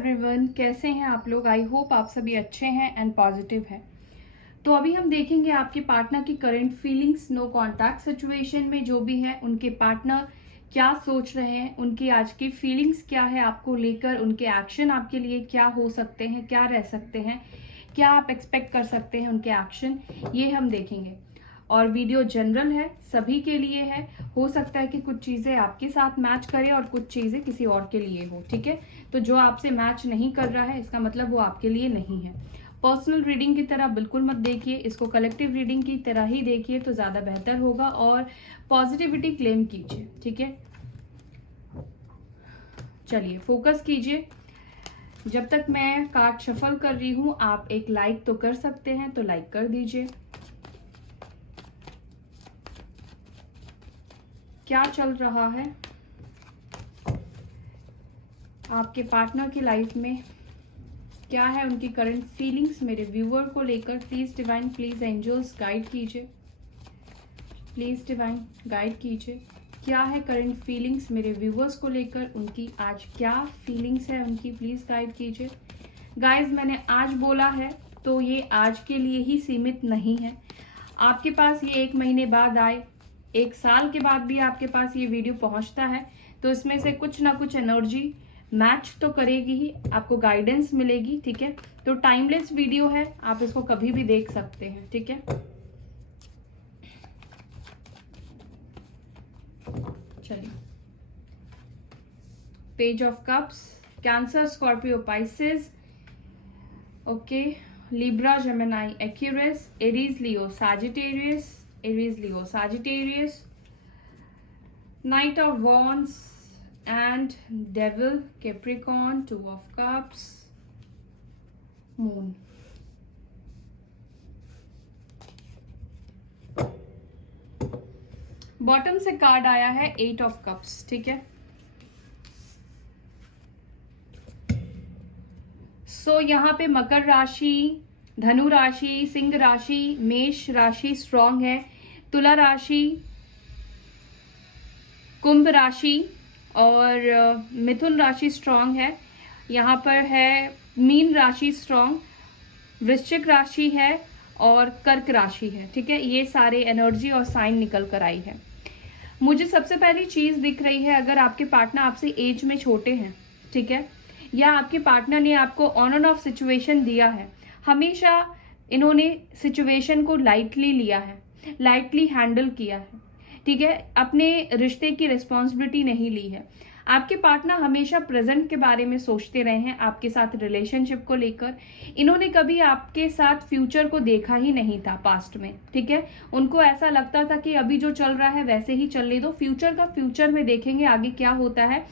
Everyone, कैसे हैं आप लोग। आई होप आप सभी अच्छे हैं एंड पॉजिटिव हैं। तो अभी हम देखेंगे आपके पार्टनर की current feelings, no contact situation में जो भी है उनके पार्टनर क्या सोच रहे हैं, उनकी आज की फीलिंग्स क्या है आपको लेकर, उनके एक्शन आपके लिए क्या हो सकते हैं, क्या रह सकते हैं, क्या आप एक्सपेक्ट कर सकते हैं उनके एक्शन, ये हम देखेंगे। और वीडियो जनरल है, सभी के लिए है। हो सकता है कि कुछ चीज़ें आपके साथ मैच करे और कुछ चीज़ें किसी और के लिए हो, ठीक है। तो जो आपसे मैच नहीं कर रहा है इसका मतलब वो आपके लिए नहीं है। पर्सनल रीडिंग की तरह बिल्कुल मत देखिए, इसको कलेक्टिव रीडिंग की तरह ही देखिए तो ज़्यादा बेहतर होगा और पॉजिटिविटी क्लेम कीजिए, ठीक है। चलिए फोकस कीजिए। जब तक मैं कार्ड शफल कर रही हूँ आप एक लाइक तो कर सकते हैं, तो लाइक कर दीजिए। क्या चल रहा है आपके पार्टनर की लाइफ में, क्या है उनकी करंट फीलिंग्स मेरे व्यूअर को लेकर। Please divine, please angels guide कीजिए, प्लीज डिवाइन गाइड कीजिए। क्या है करंट फीलिंग्स मेरे व्यूअर्स को लेकर, उनकी आज क्या फीलिंग्स है उनकी, प्लीज गाइड कीजिए। गाइज मैंने आज बोला है तो ये आज के लिए ही सीमित नहीं है। आपके पास ये 1 महीने बाद आए, 1 साल के बाद भी आपके पास ये वीडियो पहुंचता है तो इसमें से कुछ ना कुछ एनर्जी मैच तो करेगी ही, आपको गाइडेंस मिलेगी, ठीक है। तो टाइमलेस वीडियो है, आप इसको कभी भी देख सकते हैं, ठीक है। चलिए, page of cups, cancer, Scorpio, Pisces, okay, Libra, Gemini, Aquarius, Aries, Leo, Sagittarius, Aries, Leo, Sagittarius, night of wands and devil, Capricorn, 2 of cups, moon। Bottom से कार्ड आया है 8 ऑफ कप्स, ठीक है। सो यहाँ पे मकर राशि, धनु राशि, सिंह राशि, मेष राशि स्ट्रांग है, तुला राशि, कुंभ राशि और मिथुन राशि स्ट्रांग है। यहाँ पर है मीन राशि स्ट्रांग, वृश्चिक राशि है और कर्क राशि है, ठीक है। ये सारे एनर्जी और साइन निकल कर आई है। मुझे सबसे पहली चीज दिख रही है, अगर आपके पार्टनर आपसे एज में छोटे हैं, ठीक है, या आपके पार्टनर ने आपको ऑन एंड ऑफ सिचुएशन दिया है, हमेशा इन्होंने सिचुएशन को लाइटली लिया है, लाइटली हैंडल किया है, ठीक है, अपने रिश्ते की रिस्पॉन्सिबिलिटी नहीं ली है। आपके पार्टनर हमेशा प्रेजेंट के बारे में सोचते रहे हैं आपके साथ रिलेशनशिप को लेकर। इन्होंने कभी आपके साथ फ्यूचर को देखा ही नहीं था पास्ट में, ठीक है। उनको ऐसा लगता था कि अभी जो चल रहा है वैसे ही चलने दो, फ्यूचर का फ्यूचर में देखेंगे आगे क्या होता है,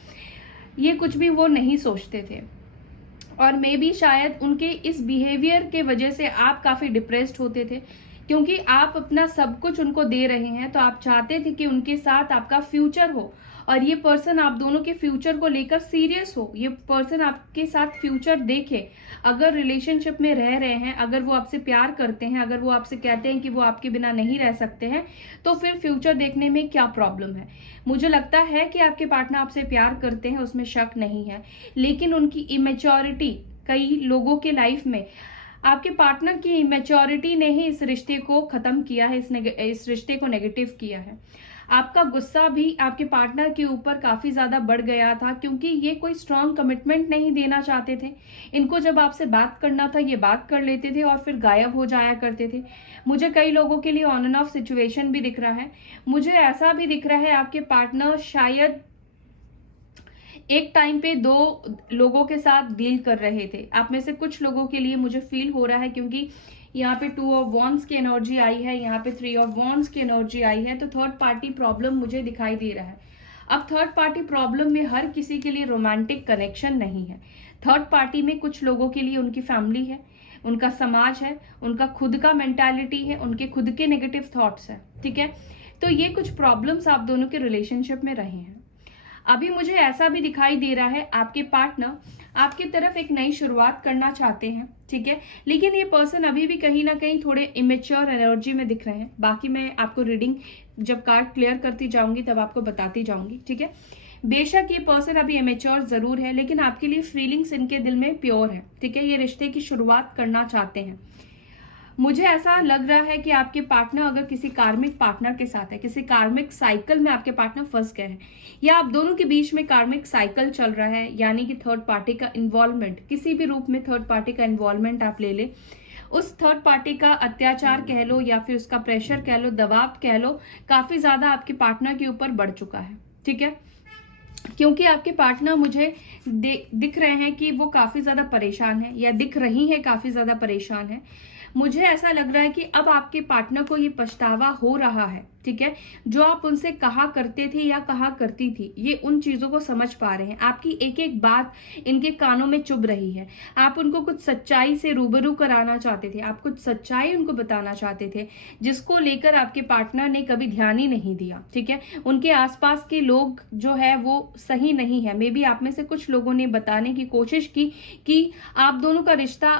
ये कुछ भी वो नहीं सोचते थे। और मे बी शायद उनके इस बिहेवियर के वजह से आप काफी डिप्रेस्ड होते थे, क्योंकि आप अपना सब कुछ उनको दे रहे हैं तो आप चाहते थे कि उनके साथ आपका फ्यूचर हो और ये पर्सन आप दोनों के फ्यूचर को लेकर सीरियस हो, ये पर्सन आपके साथ फ्यूचर देखे। अगर रिलेशनशिप में रह रहे हैं, अगर वो आपसे प्यार करते हैं, अगर वो आपसे कहते हैं कि वो आपके बिना नहीं रह सकते हैं, तो फिर फ्यूचर देखने में क्या प्रॉब्लम है। मुझे लगता है कि आपके पार्टनर आपसे प्यार करते हैं, उसमें शक नहीं है, लेकिन उनकी इमेच्योरिटी, कई लोगों के लाइफ में आपके पार्टनर की इमेच्योरिटी ने ही इस रिश्ते को खत्म किया है, इस रिश्ते को नेगेटिव किया है। आपका गुस्सा भी आपके पार्टनर के ऊपर काफी ज्यादा बढ़ गया था, क्योंकि ये कोई स्ट्रांग कमिटमेंट नहीं देना चाहते थे। इनको जब आपसे बात करना था ये बात कर लेते थे और फिर गायब हो जाया करते थे। मुझे कई लोगों के लिए ऑन एंड ऑफ सिचुएशन भी दिख रहा है। मुझे ऐसा भी दिख रहा है आपके पार्टनर शायद एक टाइम पे 2 लोगों के साथ डील कर रहे थे। आप में से कुछ लोगों के लिए मुझे फील हो रहा है, क्योंकि यहाँ पे 2 ऑफ वॉन्ड्स की एनर्जी आई है, यहाँ पे 3 ऑफ वॉन्ड्स की एनर्जी आई है, तो थर्ड पार्टी प्रॉब्लम मुझे दिखाई दे रहा है। अब थर्ड पार्टी प्रॉब्लम में हर किसी के लिए रोमांटिक कनेक्शन नहीं है। थर्ड पार्टी में कुछ लोगों के लिए उनकी फैमिली है, उनका समाज है, उनका खुद का मेंटालिटी है, उनके खुद के नेगेटिव थॉट्स है, ठीक है। तो ये कुछ प्रॉब्लम्स आप दोनों के रिलेशनशिप में रहे हैं। अभी मुझे ऐसा भी दिखाई दे रहा है आपके पार्टनर आपकी तरफ एक नई शुरुआत करना चाहते हैं, ठीक है, लेकिन ये पर्सन अभी भी कहीं ना कहीं थोड़े इमेच्योर एनर्जी में दिख रहे हैं। बाकी मैं आपको रीडिंग जब कार्ड क्लियर करती जाऊंगी तब आपको बताती जाऊंगी, ठीक है। बेशक ये पर्सन अभी इमेच्योर जरूर है, लेकिन आपके लिए फीलिंग्स इनके दिल में प्योर है, ठीक है। ये रिश्ते की शुरुआत करना चाहते हैं। मुझे ऐसा लग रहा है कि आपके पार्टनर अगर किसी कार्मिक पार्टनर के साथ है, किसी कार्मिक साइकिल में आपके पार्टनर फंस गए हैं, या आप दोनों के बीच में कार्मिक साइकिल चल रहा है, यानी कि थर्ड पार्टी का इन्वॉल्वमेंट, किसी भी रूप में थर्ड पार्टी का इन्वॉल्वमेंट आप ले ले, उस थर्ड पार्टी का अत्याचार कह लो या फिर उसका प्रेशर कह लो, दबाव कह लो, काफी ज्यादा आपके पार्टनर के ऊपर बढ़ चुका है, ठीक है। क्योंकि आपके पार्टनर मुझे दिख रहे हैं कि वो काफी ज्यादा परेशान है, या दिख रही है काफी ज्यादा परेशान है। मुझे ऐसा लग रहा है कि अब आपके पार्टनर को ये पछतावा हो रहा है, ठीक है। जो आप उनसे कहा करते थे या कहा करती थी, ये उन चीजों को समझ पा रहे हैं। आपकी एक एक बात इनके कानों में चुभ रही है। आप उनको कुछ सच्चाई से रूबरू कराना चाहते थे, आप कुछ सच्चाई उनको बताना चाहते थे, जिसको लेकर आपके पार्टनर ने कभी ध्यान ही नहीं दिया, ठीक है। उनके आसपास के लोग जो है वो सही नहीं है। मे बी आप में से कुछ लोगों ने बताने की कोशिश की कि आप दोनों का रिश्ता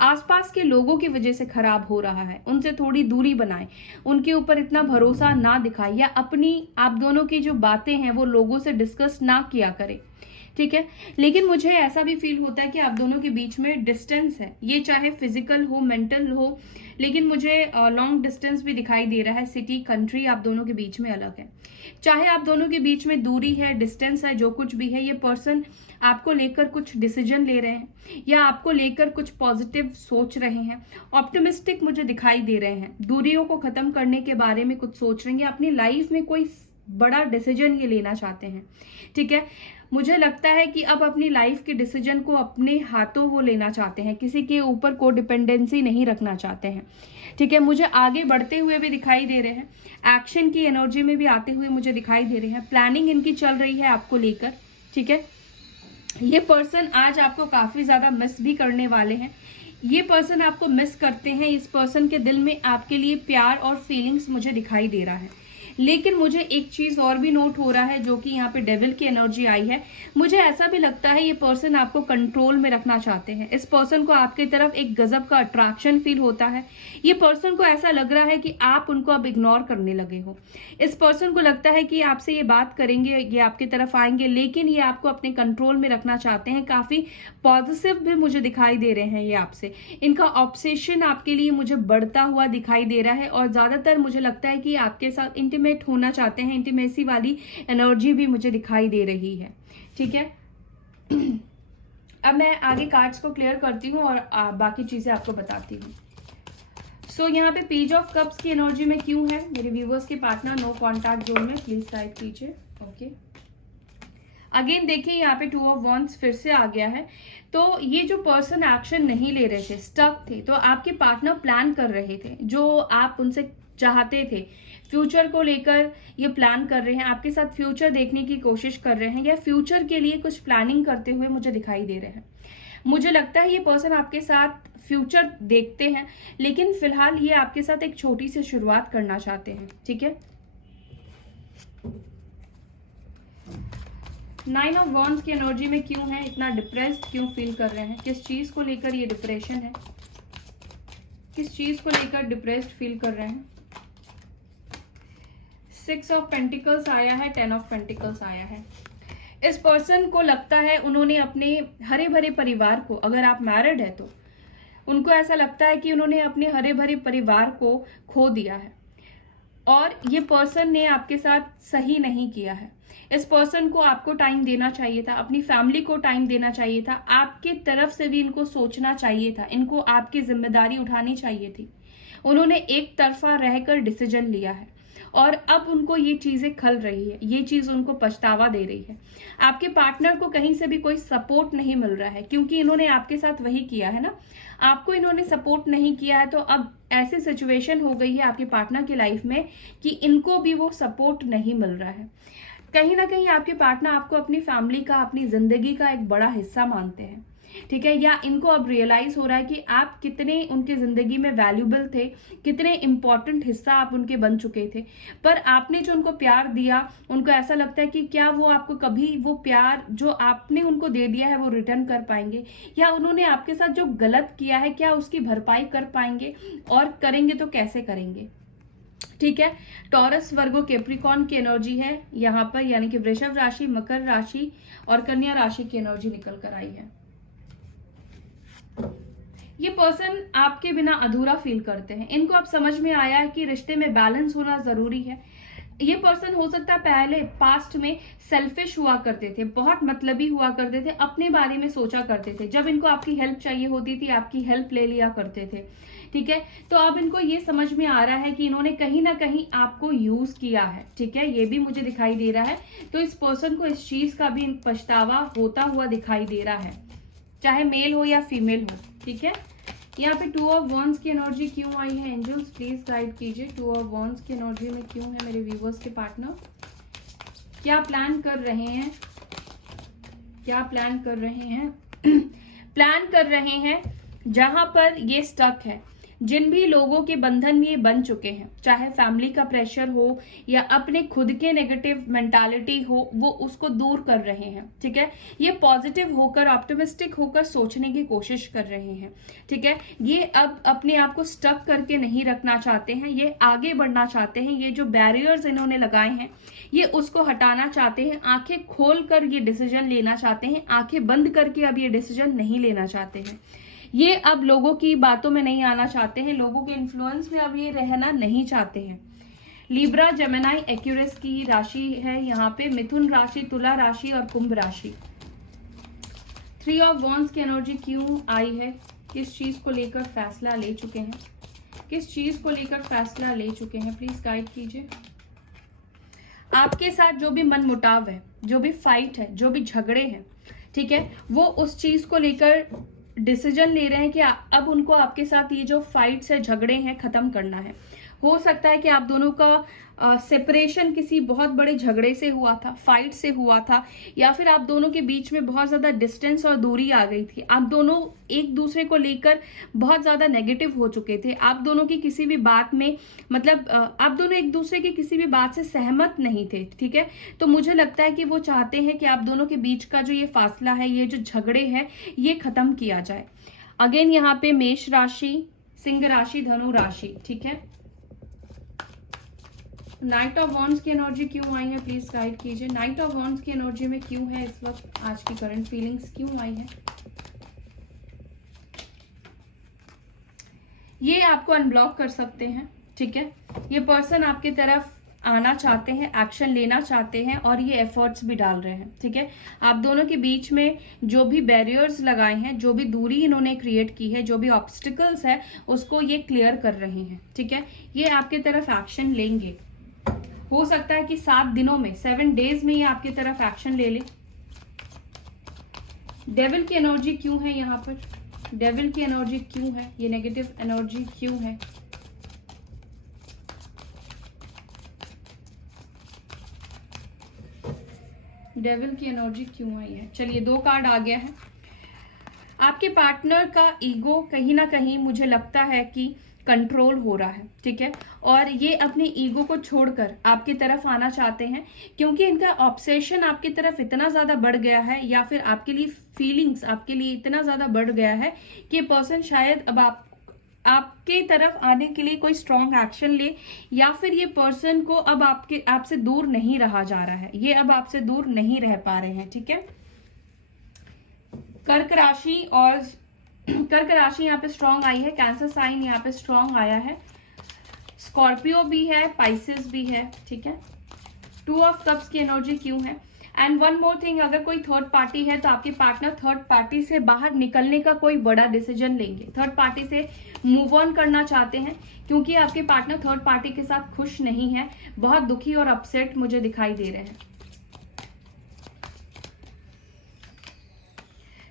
आसपास के लोगों की वजह से खराब हो रहा है, उनसे थोड़ी दूरी बनाएं, उनके ऊपर इतना भरोसा ना दिखाएं, या अपनी आप दोनों की जो बातें हैं वो लोगों से डिस्कस ना किया करें, ठीक है। लेकिन मुझे ऐसा भी फील होता है कि आप दोनों के बीच में डिस्टेंस है, ये चाहे फिजिकल हो, मेंटल हो, लेकिन मुझे लॉन्ग डिस्टेंस भी दिखाई दे रहा है। सिटी कंट्री आप दोनों के बीच में अलग है। चाहे आप दोनों के बीच में दूरी है, डिस्टेंस है, जो कुछ भी है, ये पर्सन आपको लेकर कुछ डिसीजन ले रहे हैं या आपको लेकर कुछ पॉजिटिव सोच रहे हैं, ऑप्टिमिस्टिक मुझे दिखाई दे रहे हैं, दूरियों को खत्म करने के बारे में कुछ सोच रहे हैं, अपनी लाइफ में कोई बड़ा डिसीजन ये लेना चाहते हैं, ठीक है। मुझे लगता है कि अब अपनी लाइफ के डिसीजन को अपने हाथों वो लेना चाहते हैं, किसी के ऊपर को डिपेंडेंसी नहीं रखना चाहते हैं, ठीक है। मुझे आगे बढ़ते हुए भी दिखाई दे रहे हैं, एक्शन की एनर्जी में भी आते हुए मुझे दिखाई दे रहे हैं। प्लानिंग इनकी चल रही है आपको लेकर, ठीक है। ये पर्सन आज आपको काफी ज्यादा मिस भी करने वाले हैं। ये पर्सन आपको मिस करते हैं। इस पर्सन के दिल में आपके लिए प्यार और फीलिंग्स मुझे दिखाई दे रहा है। लेकिन मुझे एक चीज और भी नोट हो रहा है, जो कि यहाँ पे डेविल की एनर्जी आई है। मुझे ऐसा भी लगता है ये पर्सन आपको कंट्रोल में रखना चाहते हैं। इस पर्सन को आपकी तरफ एक गजब का अट्रैक्शन फील होता है। ये पर्सन को ऐसा लग रहा है कि आप उनको अब इग्नोर करने लगे हो। इस पर्सन को लगता है कि आपसे ये बात करेंगे, ये आपकी तरफ आएंगे, लेकिन ये आपको अपने कंट्रोल में रखना चाहते हैं। काफी पॉजिटिव भी मुझे दिखाई दे रहे हैं ये आपसे। इनका ऑब्सेशन आपके लिए मुझे बढ़ता हुआ दिखाई दे रहा है, और ज्यादातर मुझे लगता है कि आपके साथ इंटीमेट होना चाहते हैं। इंटीमेसी वाली एनर्जी भी मुझे दिखाई दे रही है, ठीक है। अब मैं आगे कार्ड्स को क्लियर करती हूँ और बाकी चीजें आपको बताती हूँ। सो यहाँ पे पेज ऑफ कप्स की एनर्जी में क्यों है मेरे व्यूवर्स के पार्टनर नो कॉन्टैक्ट जोन में, प्लीज टाइप कीजिए। ओके, अगेन देखिए यहाँ पे 2 ऑफ वॉन्ड्स फिर से आ गया है। तो ये जो पर्सन एक्शन नहीं ले रहे थे, स्टक थे, तो आपके पार्टनर प्लान कर रहे थे जो आप उनसे चाहते थे। फ्यूचर को लेकर ये प्लान कर रहे हैं, आपके साथ फ्यूचर देखने की कोशिश कर रहे हैं, या फ्यूचर के लिए कुछ प्लानिंग करते हुए मुझे दिखाई दे रहे हैं। मुझे लगता है ये पर्सन आपके साथ फ्यूचर देखते हैं, लेकिन फिलहाल ये आपके साथ एक छोटी सी शुरुआत करना चाहते हैं, ठीक है। 9 ऑफ वॉन्ड्स की एनर्जी में क्यों है, इतना डिप्रेस्ड क्यों फील कर रहे हैं, किस चीज को लेकर ये डिप्रेशन है, किस चीज को लेकर डिप्रेस्ड फील कर रहे हैं। 6 ऑफ पेंटिकल्स आया है, 10 ऑफ पेंटिकल्स आया है। इस पर्सन को लगता है उन्होंने अपने हरे भरे परिवार को, अगर आप मैरिड है तो उनको ऐसा लगता है कि उन्होंने अपने हरे भरे परिवार को खो दिया है, और ये पर्सन ने आपके साथ सही नहीं किया है। इस पर्सन को आपको टाइम देना चाहिए था, अपनी फैमिली को टाइम देना चाहिए था, आपके तरफ से भी इनको सोचना चाहिए था, इनको आपकी जिम्मेदारी उठानी चाहिए थी। उन्होंने एक तरफा रहकर डिसीजन लिया है, और अब उनको ये चीजें खल रही है, ये चीज उनको पछतावा दे रही है। आपके पार्टनर को कहीं से भी कोई सपोर्ट नहीं मिल रहा है, क्योंकि इन्होंने आपके साथ वही किया है ना, आपको इन्होंने सपोर्ट नहीं किया है। तो अब ऐसी सिचुएशन हो गई है आपके पार्टनर की लाइफ में कि इनको भी वो सपोर्ट नहीं मिल रहा है। कहीं ना कहीं आपके पार्टनर आपको अपनी फैमिली का, अपनी जिंदगी का एक बड़ा हिस्सा मानते हैं, ठीक है। या इनको अब रियलाइज हो रहा है कि आप कितने उनके जिंदगी में वैल्यूबल थे, कितने इंपॉर्टेंट हिस्सा आप उनके बन चुके थे। पर आपने जो उनको प्यार दिया, उनको ऐसा लगता है कि क्या वो आपको कभी वो प्यार जो आपने उनको दे दिया है वो रिटर्न कर पाएंगे, या उन्होंने आपके साथ जो गलत किया है क्या उसकी भरपाई कर पाएंगे, और करेंगे तो कैसे करेंगे। ठीक है। टॉरस, वर्गो, कैप्रिकॉर्न की एनर्जी है यहाँ पर, यानी कि वृषभ राशि, मकर राशि और कन्या राशि की एनर्जी निकल कर आई है। ये पर्सन आपके बिना अधूरा फील करते हैं। इनको अब समझ में आया है कि रिश्ते में बैलेंस होना जरूरी है। ये पर्सन हो सकता है पहले पास्ट में सेल्फिश हुआ करते थे, बहुत मतलबी हुआ करते थे, अपने बारे में सोचा करते थे। जब इनको आपकी हेल्प चाहिए होती थी, आपकी हेल्प ले लिया करते थे। ठीक है, तो अब इनको ये समझ में आ रहा है कि इन्होंने कहीं ना कहीं आपको यूज किया है। ठीक है, ये भी मुझे दिखाई दे रहा है। तो इस पर्सन को इस चीज का भी पछतावा होता हुआ दिखाई दे रहा है, चाहे मेल हो या फीमेल हो। ठीक है, यहाँ पे 2 ऑफ वॉन्ड्स की एनर्जी क्यों आई है? एंजल्स प्लीज गाइड कीजिए, 2 ऑफ वॉन्ड्स की एनर्जी में क्यों है मेरे व्यूवर्स के पार्टनर? क्या प्लान कर रहे हैं? क्या प्लान कर रहे हैं? प्लान कर रहे हैं जहां पर ये स्टक है, जिन भी लोगों के बंधन में ये बन चुके हैं, चाहे फैमिली का प्रेशर हो या अपने खुद के नेगेटिव मेंटालिटी हो, वो उसको दूर कर रहे हैं। ठीक है, ये पॉजिटिव होकर, ऑप्टिमिस्टिक होकर सोचने की कोशिश कर रहे हैं। ठीक है, ये अब अपने आप को स्टक करके नहीं रखना चाहते हैं, ये आगे बढ़ना चाहते हैं। ये जो बैरियर्स इन्होंने लगाए हैं, ये उसको हटाना चाहते हैं। आंखें खोल कर ये डिसीजन लेना चाहते हैं, आंखें बंद करके अब ये डिसीजन नहीं लेना चाहते हैं। ये अब लोगों की बातों में नहीं आना चाहते हैं, लोगों के इन्फ्लुएंस में अब ये रहना नहीं चाहते हैं। लिब्रा, जेमिनाई, एक्यूरस की राशि है यहाँ पे, मिथुन राशि, तुला राशि और कुंभ राशि। 3 ऑफ वॉन्ड्स की एनर्जी क्यों आई है? किस चीज को लेकर फैसला ले चुके हैं? किस चीज को लेकर फैसला ले चुके हैं? प्लीज गाइड कीजिए। आपके साथ जो भी मनमुटाव है, जो भी फाइट है, जो भी झगड़े हैं, ठीक है, वो उस चीज को लेकर डिसीजन ले रहे हैं कि अब उनको आपके साथ ये जो फाइट्स है, झगड़े हैं, खत्म करना है। हो सकता है कि आप दोनों का सेपरेशन किसी बहुत बड़े झगड़े से हुआ था, फाइट से हुआ था, या फिर आप दोनों के बीच में बहुत ज्यादा डिस्टेंस और दूरी आ गई थी। आप दोनों एक दूसरे को लेकर बहुत ज्यादा नेगेटिव हो चुके थे। आप दोनों की किसी भी बात में, मतलब आप दोनों एक दूसरे की किसी भी बात से सहमत नहीं थे। ठीक है, तो मुझे लगता है कि वो चाहते हैं कि आप दोनों के बीच का जो ये फासला है, ये जो झगड़े हैं, ये खत्म किया जाए। अगेन यहाँ पे मेष राशि, सिंह राशि, धनु राशि। ठीक है, नाइट ऑफ वॉन्ड्स की एनर्जी क्यों आई है? प्लीज गाइड कीजिए। नाइट ऑफ वॉन्ड्स की एनर्जी में क्यों है इस वक्त? आज की करंट फीलिंग्स क्यों आई है? ये आपको अनब्लॉक कर सकते हैं। ठीक है, ये पर्सन आपकी तरफ आना चाहते हैं, एक्शन लेना चाहते हैं और ये एफर्ट्स भी डाल रहे हैं। ठीक है, आप दोनों के बीच में जो भी बैरियर्स लगाए हैं, जो भी दूरी इन्होंने क्रिएट की है, जो भी ऑब्स्टिकल्स है, उसको ये क्लियर कर रहे हैं। ठीक है, ये आपके तरफ एक्शन लेंगे। हो सकता है कि 7 दिनों में, 7 डेज में ये आपकी तरफ एक्शन ले ले। डेविल की एनर्जी क्यों है यहाँ पर? डेविल की एनर्जी क्यों है? ये नेगेटिव एनर्जी क्यों है? डेविल की एनर्जी क्यों आई है? चलिए, 2 कार्ड आ गया है। आपके पार्टनर का ईगो कहीं ना कहीं मुझे लगता है कि कंट्रोल हो रहा है। ठीक है, और ये अपने ईगो को छोड़कर आपकी तरफ आना चाहते हैं, क्योंकि इनका ऑब्सेशन आपकी तरफ इतना ज्यादा बढ़ गया है, या फिर आपके लिए फीलिंग्स आपके लिए इतना ज्यादा बढ़ गया है कि पर्सन शायद अब आपके तरफ आने के लिए कोई स्ट्रॉन्ग एक्शन ले, या फिर ये पर्सन को अब आपसे दूर नहीं रहा जा रहा है, ये अब आपसे दूर नहीं रह पा रहे हैं। ठीक है, कर्क राशि, और कर्क राशि यहाँ पे स्ट्रॉन्ग आई है। कैंसर साइन यहाँ पे स्ट्रॉन्ग आया है। स्कॉर्पियो भी है, पाइसेस भी है। ठीक है, 2 ऑफ कप्स की एनर्जी क्यों है? एंड वन मोर थिंग, अगर कोई थर्ड पार्टी है तो आपके पार्टनर थर्ड पार्टी से बाहर निकलने का कोई बड़ा डिसीजन लेंगे, थर्ड पार्टी से मूव ऑन करना चाहते हैं, क्योंकि आपके पार्टनर थर्ड पार्टी के साथ खुश नहीं है, बहुत दुखी और अपसेट मुझे दिखाई दे रहे हैं।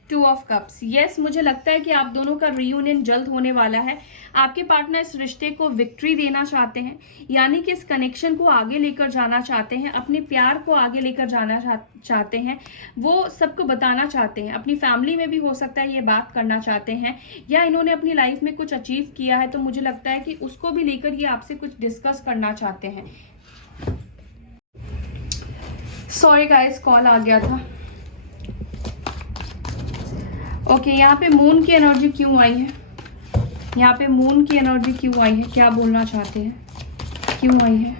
2 ऑफ कप्स, यस, मुझे लगता है कि आप दोनों का रियूनियन जल्द होने वाला है। आपके पार्टनर इस रिश्ते को विक्ट्री देना चाहते हैं, यानी कि इस कनेक्शन को आगे लेकर जाना चाहते हैं, अपने प्यार को आगे लेकर जाना चाहते हैं, वो सबको बताना चाहते हैं। अपनी फैमिली में भी हो सकता है ये बात करना चाहते हैं, या इन्होंने अपनी लाइफ में कुछ अचीव किया है, तो मुझे लगता है कि उसको भी लेकर ये आपसे कुछ डिस्कस करना चाहते हैं। सॉरी गाइस, कॉल आ गया था। ओके, यहाँ पे मून की एनर्जी क्यों आई है? यहाँ पे मून की एनर्जी क्यों आई है? क्या बोलना चाहते हैं? क्यों आई है?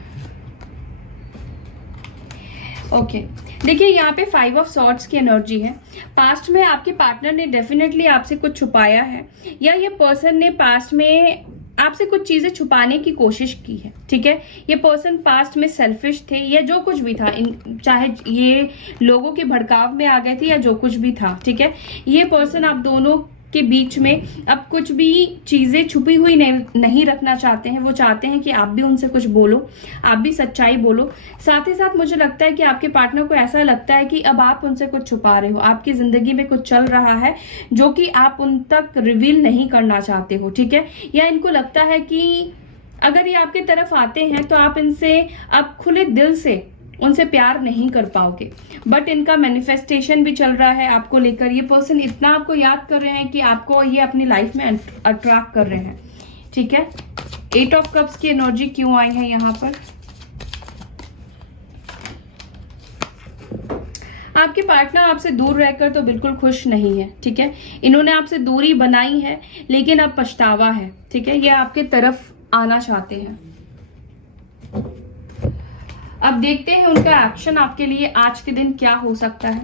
ओके देखिए यहाँ पे 5 ऑफ सॉर्ड्स की एनर्जी है। पास्ट में आपके पार्टनर ने डेफिनेटली आपसे कुछ छुपाया है, या ये पर्सन ने पास्ट में आपसे कुछ चीजें छुपाने की कोशिश की है। ठीक है, ये पर्सन पास्ट में सेल्फिश थे या जो कुछ भी था, चाहे ये लोगों के भड़काव में आ गए थे या जो कुछ भी था। ठीक है, ये पर्सन आप दोनों के बीच में अब कुछ भी चीजें छुपी हुई नहीं रखना चाहते हैं। वो चाहते हैं कि आप भी उनसे कुछ बोलो, आप भी सच्चाई बोलो। साथ ही साथ मुझे लगता है कि आपके पार्टनर को ऐसा लगता है कि अब आप उनसे कुछ छुपा रहे हो, आपकी जिंदगी में कुछ चल रहा है जो कि आप उन तक रिवील नहीं करना चाहते हो। ठीक है, या इनको लगता है कि अगर ये आपके तरफ आते हैं तो आप इनसे अब खुले दिल से उनसे प्यार नहीं कर पाओगे। बट इनका मैनिफेस्टेशन भी चल रहा है आपको लेकर। ये पर्सन इतना आपको याद कर रहे हैं कि आपको ये अपनी लाइफ में अट्रैक्ट कर रहे हैं। ठीक है, 8 ऑफ कप्स की एनर्जी क्यों आई है यहाँ पर? आपके पार्टनर आपसे दूर रहकर तो बिल्कुल खुश नहीं है। ठीक है, इन्होंने आपसे दूरी बनाई है लेकिन अब पछतावा है। ठीक है, ये आपके तरफ आना चाहते हैं। अब देखते हैं उनका एक्शन आपके लिए आज के दिन क्या हो सकता है।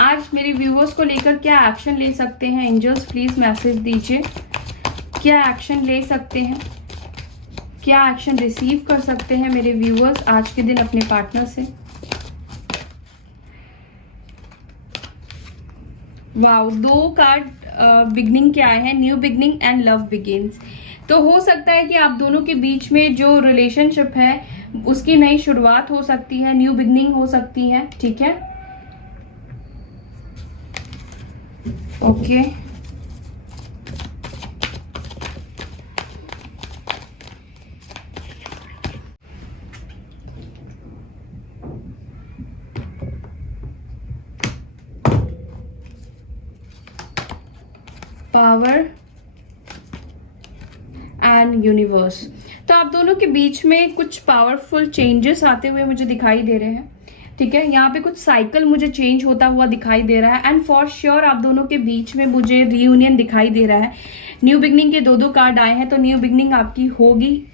आज मेरे व्यूअर्स को लेकर क्या एक्शन ले सकते हैं? एंजल्स प्लीज मैसेज दीजिए, क्या एक्शन ले सकते हैं, क्या एक्शन रिसीव कर सकते हैं मेरे व्यूअर्स आज के दिन अपने पार्टनर से। वाओ, 2 कार्ड बिगनिंग के आए हैं, new beginning and love begins. तो हो सकता है कि आप दोनों के बीच में जो रिलेशनशिप है उसकी नई शुरुआत हो सकती है, न्यू बिगनिंग हो सकती है। ठीक है, ओके पावर एंड यूनिवर्स। तो आप दोनों के बीच में कुछ पावरफुल चेंजेस आते हुए मुझे दिखाई दे रहे हैं। ठीक है, यहाँ पे कुछ साइकिल मुझे चेंज होता हुआ दिखाई दे रहा है एंड फॉर श्योर आप दोनों के बीच में मुझे रियूनियन दिखाई दे रहा है। न्यू बिगनिंग के 2 कार्ड आए हैं, तो न्यू बिगनिंग आपकी होगी।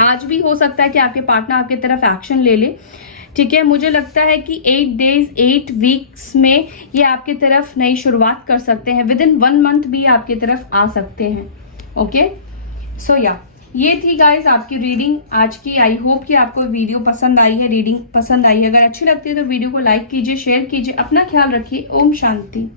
आज भी हो सकता है कि आपके पार्टनर आपकी तरफ एक्शन ले ले। ठीक है, मुझे लगता है कि 8 डेज 8 वीक्स में ये आपकी तरफ नई शुरुआत कर सकते हैं। विद इन 1 मंथ भी आपकी तरफ आ सकते हैं। ओके, सो या ये थी गाइस आपकी रीडिंग आज की। आई होप कि आपको वीडियो पसंद आई है, रीडिंग पसंद आई है। अगर अच्छी लगती है तो वीडियो को लाइक कीजिए, शेयर कीजिए। अपना ख्याल रखिए। ओम शांति।